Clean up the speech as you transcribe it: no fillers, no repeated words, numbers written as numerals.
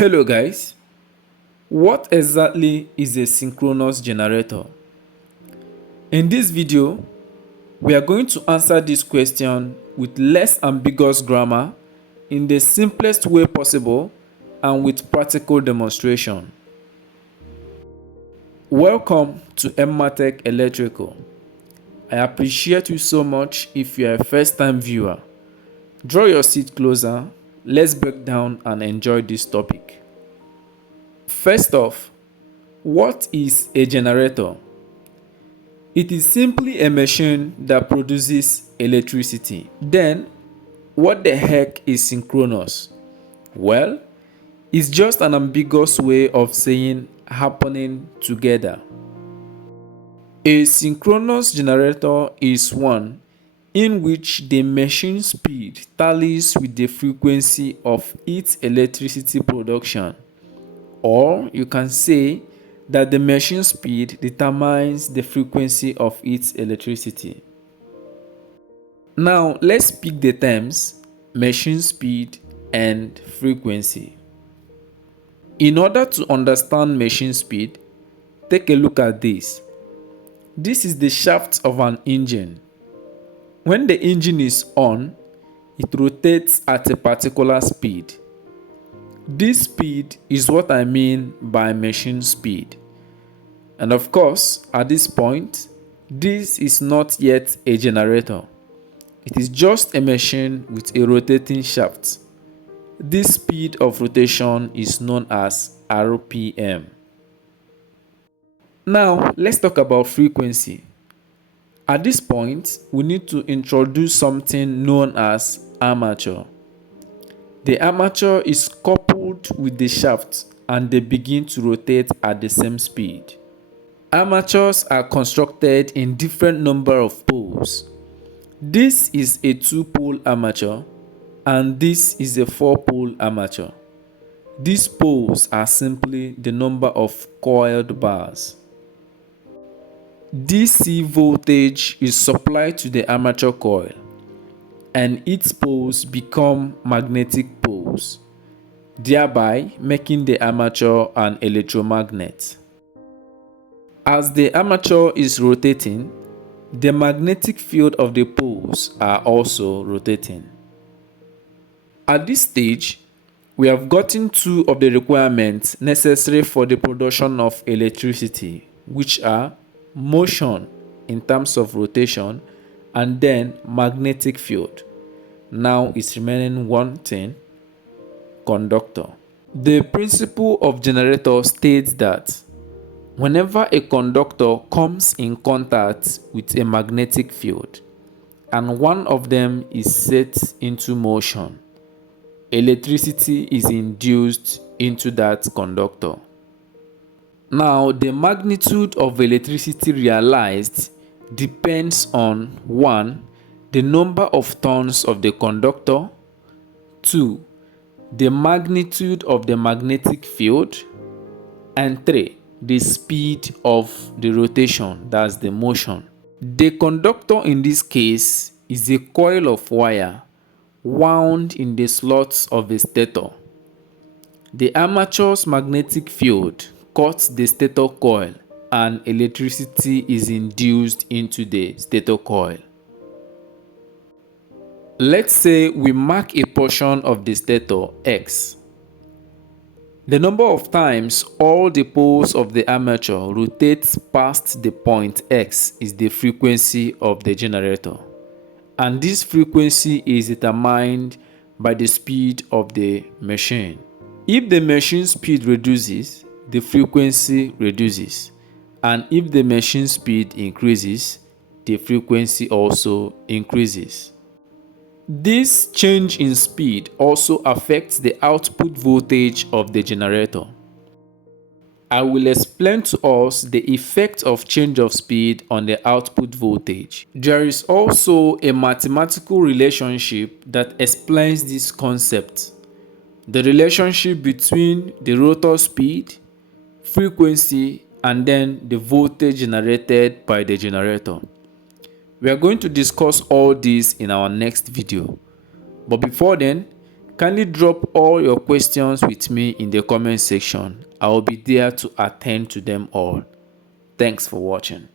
Hello guys, what exactly is a synchronous generator? In this video, we are going to answer this question with less ambiguous grammar in the simplest way possible and with practical demonstration. Welcome to Emmatech Electrical. I appreciate you so much if you are a first-time viewer. Draw your seat closer, let's break down and enjoy this topic. First off, what is a generator? It is simply a machine that produces electricity. Then, what the heck is synchronous? Well, it's just an ambiguous way of saying happening together. A synchronous generator is one in which the machine speed tallies with the frequency of its electricity production. Or you can say that the machine speed determines the frequency of its electricity. Now let's pick the terms machine speed and frequency. In order to understand machine speed, take a look at this. This is the shaft of an engine. When the engine is on, it rotates at a particular speed. This speed is what I mean by machine speed. And of course, at this point, this is not yet a generator. It is just a machine with a rotating shaft. This speed of rotation is known as RPM. Now, let's talk about frequency. At this point, we need to introduce something known as armature. The armature is coupled with the shaft and they begin to rotate at the same speed. Armatures are constructed in different number of poles. This is a 2-pole armature and this is a 4-pole armature. These poles are simply the number of coiled bars. DC voltage is supplied to the armature coil and its poles become magnetic poles, thereby making the armature an electromagnet. As the armature is rotating, the magnetic field of the poles are also rotating. At this stage, we have gotten two of the requirements necessary for the production of electricity, which are motion in terms of rotation and then magnetic field. Now it's remaining one thing: conductor. The principle of generator states that whenever a conductor comes in contact with a magnetic field and one of them is set into motion, electricity is induced into that conductor. Now, the magnitude of electricity realized depends on 1. The number of turns of the conductor, 2. The magnitude of the magnetic field, and 3. The speed of the rotation, that's the motion. The conductor in this case is a coil of wire wound in the slots of a stator. The armature's magnetic field cuts the stator coil and electricity is induced into the stator coil. Let's say we mark a portion of the stator X. The number of times all the poles of the armature rotate past the point X is the frequency of the generator. And this frequency is determined by the speed of the machine. If the machine speed reduces, the frequency reduces. And if the machine speed increases, the frequency also increases. This change in speed also affects the output voltage of the generator. I will explain to us the effect of change of speed on the output voltage. There is also a mathematical relationship that explains this concept. The relationship between the rotor speed, frequency, and then the voltage generated by the generator. We are going to discuss all this in our next video. But before then, Kindly drop all your questions with me in the comment section. I will be there to attend to them all. Thanks for watching.